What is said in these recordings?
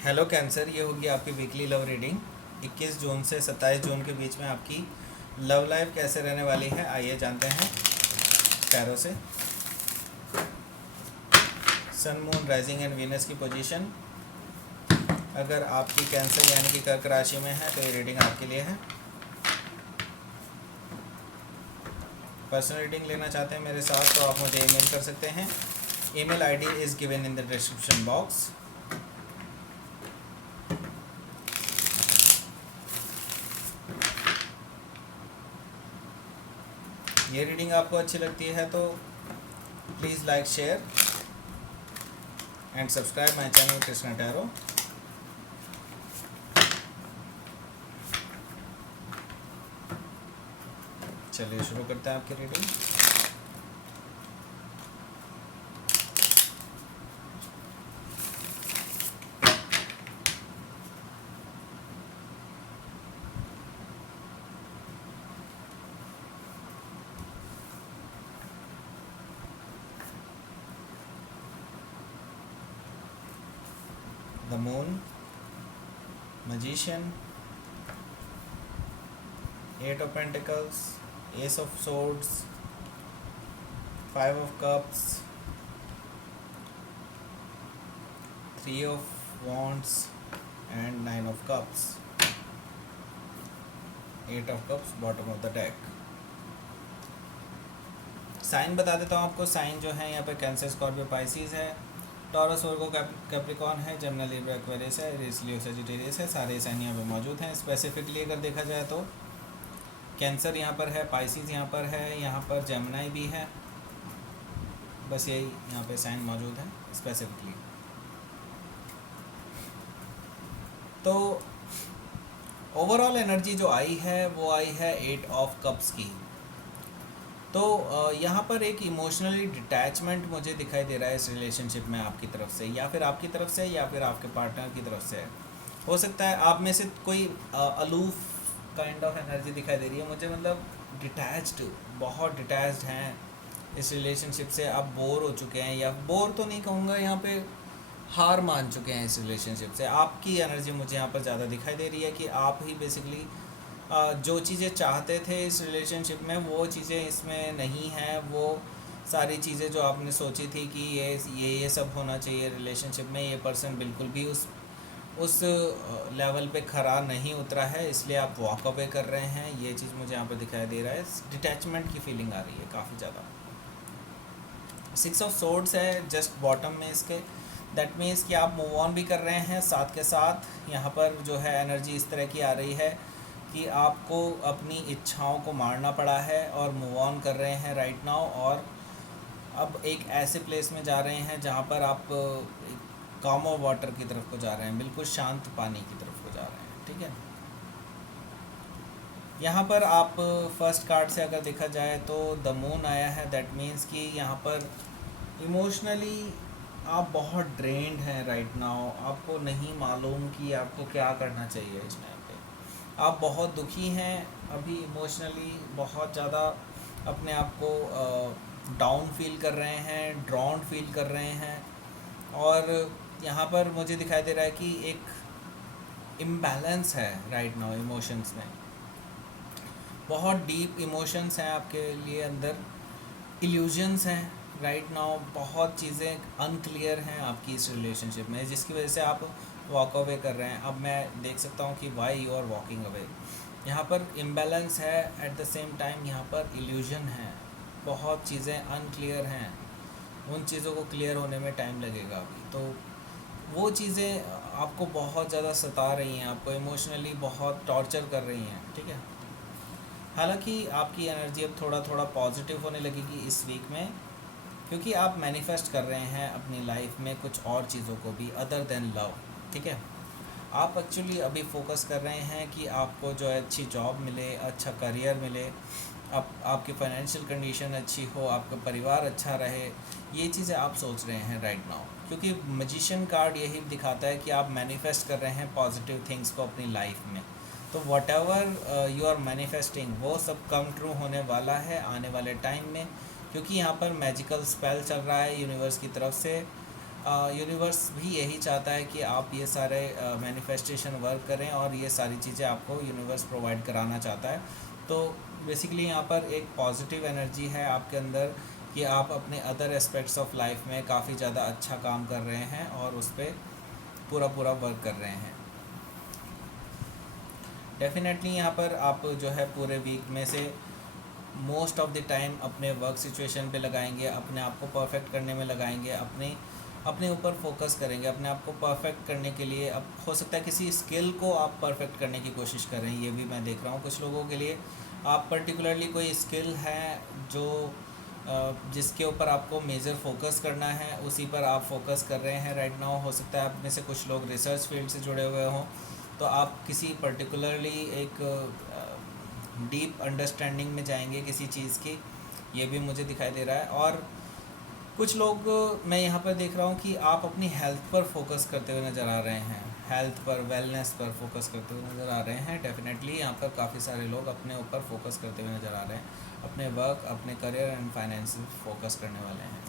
Hello cancer, ये होगी आपकी वीकली लव रीडिंग 21 जून से 27 जून के बीच में। आपकी लव लाइफ कैसे रहने वाली है, आइए जानते हैं टैरो से। सन, मून, राइजिंग एंड वीनस की पोजीशन अगर आपकी कैंसर यानी कि कर्क राशि में है तो ये रीडिंग आपके लिए है। पर्सनल रीडिंग लेना चाहते हैं मेरे साथ तो आप मुझे ईमेल कर सकते हैं। Email ID is given in the description box. ये रीडिंग आपको अच्छी लगती है तो please like, share and subscribe my channel Krishna tarot. चलिए शुरू करते हैं आपकी reading. The Moon, Magician, Eight of Pentacles, Ace of Swords, Five of Cups, Three of Wands and Nine of Cups. Eight of Cups bottom of the deck. Sign बता देता हूँ आपको। Sign जो है यहाँ पे कैंसर, स्कॉर्पियो, पाइसिस है, Taurus, Virgo, Capricorn है, जेमिनी, लिब्रा, एक्वेरियस है, एरीज, लियो, सजिटेरियस है। सारे साइन यहाँ पे मौजूद हैं। स्पेसिफिकली अगर देखा जाए तो कैंसर यहाँ पर है, पाइसिस यहाँ पर है, यहाँ पर जेमिनी भी है। बस यही यहाँ पे साइन मौजूद है स्पेसिफिकली। तो ओवरऑल एनर्जी जो आई है वो आई है 8 ऑफ कप्स की। तो यहाँ पर एक इमोशनली डिटैचमेंट मुझे दिखाई दे रहा है इस रिलेशनशिप में, आपकी तरफ से या फिर आपकी तरफ से या फिर आपके पार्टनर की तरफ से। हो सकता है आप में से कोई अलूफ काइंड ऑफ एनर्जी दिखाई दे रही है मुझे, मतलब डिटैच्ड, बहुत डिटैच्ड हैं इस रिलेशनशिप से। आप बोर हो चुके हैं, या बोर तो नहीं कहूँगा, यहाँ पे हार मान चुके हैं इस रिलेशनशिप से। आपकी एनर्जी मुझे यहाँ पर ज़्यादा दिखाई दे रही है कि आप ही बेसिकली जो चीज़ें चाहते थे इस रिलेशनशिप में वो चीज़ें इसमें नहीं हैं। वो सारी चीज़ें जो आपने सोची थी कि ये सब होना चाहिए रिलेशनशिप में, ये पर्सन बिल्कुल भी उस लेवल पे खरा नहीं उतरा है, इसलिए आप वॉक अवे कर रहे हैं। ये चीज़ मुझे यहाँ पे दिखाई दे रहा है। डिटैचमेंट की फीलिंग आ रही है काफ़ी ज़्यादा। 6 ऑफ सोर्ड्स है जस्ट बॉटम में इसके। दैट मीन्स कि आप मूव ऑन भी कर रहे हैं, साथ के साथ यहाँ पर जो है एनर्जी इस तरह की आ रही है कि आपको अपनी इच्छाओं को मारना पड़ा है और मूव ऑन कर रहे हैं राइट नाउ। और अब एक ऐसे प्लेस में जा रहे हैं जहाँ पर आप काम ऑफ वाटर की तरफ को जा रहे हैं, बिल्कुल शांत पानी की तरफ को जा रहे हैं। ठीक है, यहाँ पर आप फर्स्ट कार्ड से अगर देखा जाए तो द मून आया है। दैट मीन्स कि यहाँ पर इमोशनली आप बहुत ड्रेन्ड हैं राइट नाउ। आपको नहीं मालूम कि आपको क्या करना चाहिए इस टाइम पे। आप बहुत दुखी हैं अभी इमोशनली, बहुत ज़्यादा अपने आप को डाउन फील कर रहे हैं, ड्रॉन फील कर रहे हैं। और यहाँ पर मुझे दिखाई दे रहा है कि एक इम्बैलेंस है राइट नाउ इमोशंस में। बहुत डीप इमोशंस हैं आपके लिए अंदर, इल्यूजन्स हैं राइट नाउ। बहुत चीज़ें अनक्लियर हैं आपकी इस रिलेशनशिप में, जिसकी वजह से आप वॉक अवे कर रहे हैं। अब मैं देख सकता हूँ कि why you are walking away. यहाँ पर इम्बैलेंस है, एट द सेम टाइम यहाँ पर इल्यूजन है। बहुत चीज़ें अनक्लियर हैं, उन चीज़ों को क्लियर होने में टाइम लगेगा अभी। तो वो चीज़ें आपको बहुत ज़्यादा सता रही हैं, आपको इमोशनली बहुत टॉर्चर कर रही हैं। ठीक है, हालांकि आपकी एनर्जी अब थोड़ा थोड़ा पॉजिटिव होने लगेगी इस वीक में, क्योंकि आप मैनिफेस्ट कर रहे हैं अपनी लाइफ में कुछ और चीज़ों को भी अदर देन लव। ठीक है, आप एक्चुअली अभी फोकस कर रहे हैं कि आपको जो है अच्छी जॉब मिले, अच्छा करियर मिले, आपकी फाइनेंशियल कंडीशन अच्छी हो, आपका परिवार अच्छा रहे। ये चीज़ें आप सोच रहे हैं राइट नाउ, क्योंकि मैजिशियन कार्ड यही दिखाता है कि आप मैनिफेस्ट कर रहे हैं पॉजिटिव थिंग्स को अपनी लाइफ में। तो whatever you are manifesting वो सब कम ट्रू होने वाला है आने वाले टाइम में, क्योंकि यहाँ पर मैजिकल स्पेल चल रहा है यूनिवर्स की तरफ से। यूनिवर्स भी यही चाहता है कि आप ये सारे मैनिफेस्टेशन वर्क करें और ये सारी चीज़ें आपको यूनिवर्स प्रोवाइड कराना चाहता है। तो बेसिकली यहाँ पर एक पॉजिटिव एनर्जी है आपके अंदर कि आप अपने अदर एस्पेक्ट्स ऑफ लाइफ में काफ़ी ज़्यादा अच्छा काम कर रहे हैं और उस पर पूरा पूरा वर्क कर रहे हैं। डेफिनेटली यहाँ पर आप जो है पूरे वीक में से मोस्ट ऑफ द टाइम अपने वर्क सिचुएशन पे लगाएंगे, अपने आप को परफेक्ट करने में लगाएंगे, अपने ऊपर फोकस करेंगे, अपने आप को परफेक्ट करने के लिए। अब हो सकता है किसी स्किल को आप परफेक्ट करने की कोशिश करें, ये भी मैं देख रहा हूँ कुछ लोगों के लिए। आप पर्टिकुलरली कोई स्किल है जो जिसके ऊपर आपको मेजर फोकस करना है, उसी पर आप फोकस कर रहे हैं राइट नाउ। हो सकता है आप में से कुछ लोग रिसर्च फील्ड से जुड़े हुए हों, तो आप किसी पर्टिकुलरली एक डीप अंडरस्टैंडिंग में जाएंगे किसी चीज़ की, ये भी मुझे दिखाई दे रहा है। और कुछ लोग मैं यहाँ पर देख रहा हूँ कि आप अपनी हेल्थ पर फोकस करते हुए नज़र आ रहे हैं, हेल्थ पर, वेलनेस पर फोकस करते हुए नज़र आ रहे हैं। डेफिनेटली यहाँ पर काफ़ी सारे लोग अपने ऊपर फोकस करते हुए नज़र आ रहे हैं, अपने वर्क, अपने करियर एंड फाइनेंस फोकस करने वाले हैं।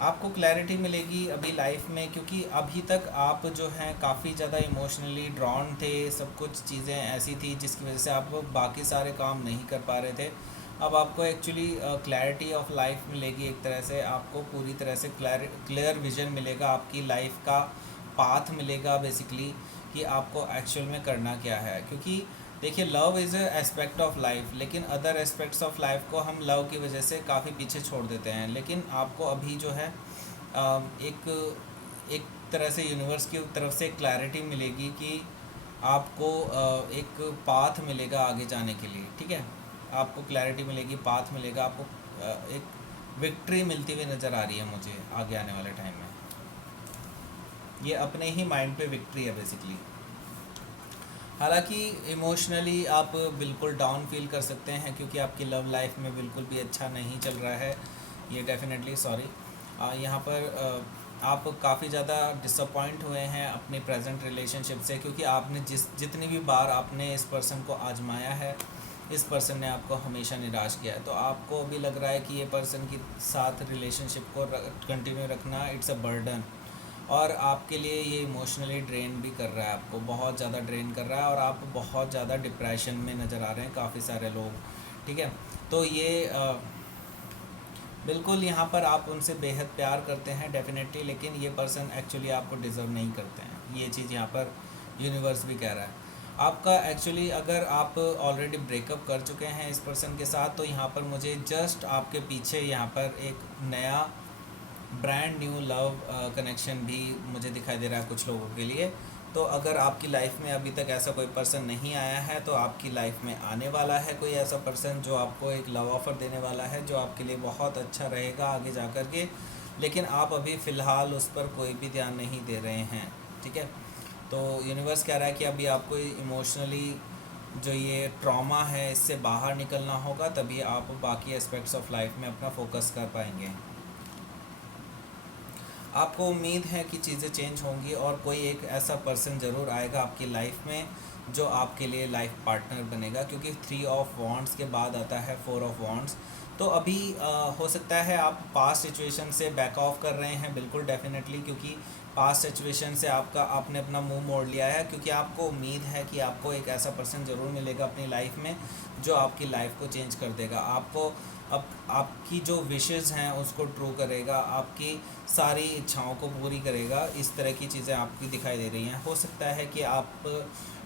आपको क्लैरिटी मिलेगी अभी लाइफ में, क्योंकि अभी तक आप जो हैं काफ़ी ज़्यादा इमोशनली ड्रॉन थे। सब कुछ चीज़ें ऐसी थी जिसकी वजह से आप बाकी सारे काम नहीं कर पा रहे थे। अब आपको एक्चुअली क्लैरिटी ऑफ लाइफ मिलेगी, एक तरह से आपको पूरी तरह से क्लियर विजन मिलेगा, आपकी लाइफ का पाथ मिलेगा बेसिकली कि आपको एक्चुअल में करना क्या है। क्योंकि देखिए, love is a aspect of life, लेकिन अदर एस्पेक्ट्स ऑफ लाइफ को हम लव की वजह से काफ़ी पीछे छोड़ देते हैं। लेकिन आपको अभी जो है एक एक तरह से यूनिवर्स की तरफ से क्लैरिटी मिलेगी कि आपको एक पाथ मिलेगा आगे जाने के लिए, ठीक है। आपको क्लैरिटी मिलेगी, पाथ मिलेगा, आपको एक विक्ट्री मिलती हुई नज़र आ रही है मुझे आगे आने वाले टाइम में। ये अपने ही माइंड पे विक्ट्री है बेसिकली। हालांकि इमोशनली आप बिल्कुल डाउन फील कर सकते हैं क्योंकि आपकी लव लाइफ में बिल्कुल भी अच्छा नहीं चल रहा है, ये डेफिनेटली सॉरी। यहाँ पर आप काफ़ी ज़्यादा डिसअपॉइंट हुए हैं अपनी प्रेजेंट रिलेशनशिप से, क्योंकि आपने जितनी भी बार आपने इस पर्सन को आजमाया है, इस पर्सन ने आपको हमेशा निराश किया है। तो आपको अभी लग रहा है कि ये पर्सन के साथ रिलेशनशिप को कंटिन्यू रखना इट्स अ बर्डन, और आपके लिए ये इमोशनली ड्रेन भी कर रहा है, आपको बहुत ज़्यादा ड्रेन कर रहा है और आप बहुत ज़्यादा डिप्रेशन में नज़र आ रहे हैं काफ़ी सारे लोग, ठीक है। तो ये बिल्कुल यहाँ पर आप उनसे बेहद प्यार करते हैं डेफिनेटली, लेकिन ये पर्सन एक्चुअली आपको डिज़र्व नहीं करते हैं। ये चीज़ यहाँ पर यूनिवर्स भी कह रहा है आपका। एक्चुअली अगर आप ऑलरेडी ब्रेकअप कर चुके हैं इस पर्सन के साथ, तो यहाँ पर मुझे जस्ट आपके पीछे यहाँ पर एक नया ब्रांड न्यू लव कनेक्शन भी मुझे दिखाई दे रहा है कुछ लोगों के लिए। तो अगर आपकी लाइफ में अभी तक ऐसा कोई पर्सन नहीं आया है, तो आपकी लाइफ में आने वाला है कोई ऐसा पर्सन जो आपको एक लव ऑफ़र देने वाला है, जो आपके लिए बहुत अच्छा रहेगा आगे जा कर के। लेकिन आप अभी फ़िलहाल उस पर कोई भी ध्यान नहीं दे रहे हैं, ठीक है। तो यूनिवर्स कह रहा है कि अभी आपको इमोशनली जो ये ट्रॉमा है इससे बाहर निकलना होगा, तभी आप बाकी एस्पेक्ट्स ऑफ लाइफ में अपना फोकस कर पाएंगे। आपको उम्मीद है कि चीज़ें चेंज होंगी और कोई एक ऐसा पर्सन ज़रूर आएगा आपकी लाइफ में जो आपके लिए लाइफ पार्टनर बनेगा, क्योंकि 3 ऑफ वॉन्ड्स के बाद आता है 4 ऑफ वॉन्ड्स। तो अभी हो सकता है आप पास्ट सिचुएशन से बैक ऑफ कर रहे हैं, बिल्कुल डेफिनेटली, क्योंकि पास्ट सिचुएशन से आपने अपना मुंह मोड़ लिया है, क्योंकि आपको उम्मीद है कि आपको एक ऐसा पर्सन ज़रूर मिलेगा अपनी लाइफ में जो आपकी लाइफ को चेंज कर देगा, आपको अब आपकी जो विशेस हैं उसको ट्रू करेगा, आपकी सारी इच्छाओं को पूरी करेगा। इस तरह की चीज़ें आपकी दिखाई दे रही हैं। हो सकता है कि आप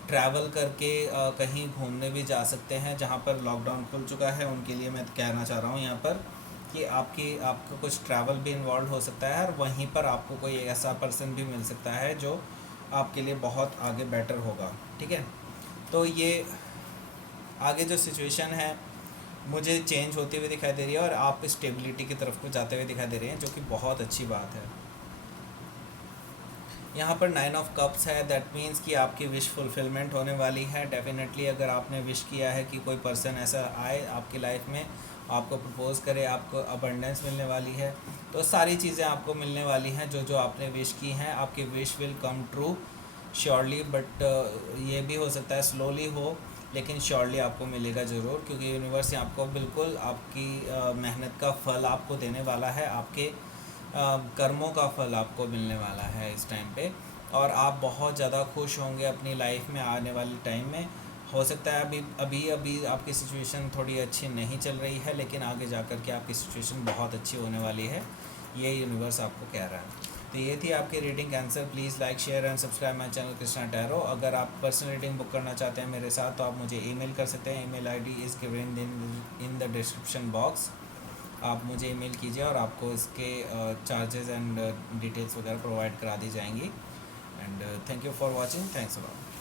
ट्रैवल करके कहीं घूमने भी जा सकते हैं, जहाँ पर लॉकडाउन खुल चुका है उनके लिए मैं कहना चाह रहा हूँ यहाँ पर कि आपका कुछ ट्रैवल भी इन्वॉल्व हो सकता है, और वहीं पर आपको कोई ऐसा पर्सन भी मिल सकता है जो आपके लिए बहुत आगे बेटर होगा, ठीक है। तो ये आगे जो सिचुएशन है मुझे चेंज होती हुई दिखाई दे रही है और आप स्टेबिलिटी की तरफ को जाते हुए दिखाई दे रहे हैं, जो कि बहुत अच्छी बात है। यहाँ पर 9 ऑफ कप्स है, दैट मीन्स कि आपकी विश फुलफिलमेंट होने वाली है डेफिनेटली। अगर आपने विश किया है कि कोई पर्सन ऐसा आए आपकी लाइफ में, आपको प्रपोज़ करे, आपको अबंडेंस मिलने वाली है, तो सारी चीज़ें आपको मिलने वाली हैं जो आपने विश की हैं। आपकी wish will come true surely, but ये भी हो सकता है स्लोली हो, लेकिन श्योरली आपको मिलेगा ज़रूर, क्योंकि यूनिवर्स आपको बिल्कुल आपकी मेहनत का फल आपको देने वाला है। आपके कर्मों का फल आपको मिलने वाला है इस टाइम पे, और आप बहुत ज़्यादा खुश होंगे अपनी लाइफ में आने वाले टाइम में। हो सकता है अभी अभी अभी आपकी सिचुएशन थोड़ी अच्छी नहीं चल रही है, लेकिन आगे जा कर के आपकी सिचुएशन बहुत अच्छी होने वाली है, ये यूनिवर्स आपको कह रहा है। तो ये थी आपकी reading answer. Please like share and subscribe my channel Krishna tarot. अगर आप पर्सनल रीडिंग बुक करना चाहते हैं मेरे साथ तो आप मुझे ईमेल कर सकते हैं। Email ID is given in the description box. आप मुझे ईमेल कीजिए और आपको इसके चार्जेस एंड डिटेल्स वगैरह प्रोवाइड करा दी जाएंगी। And thank you for watching. Thanks a lot.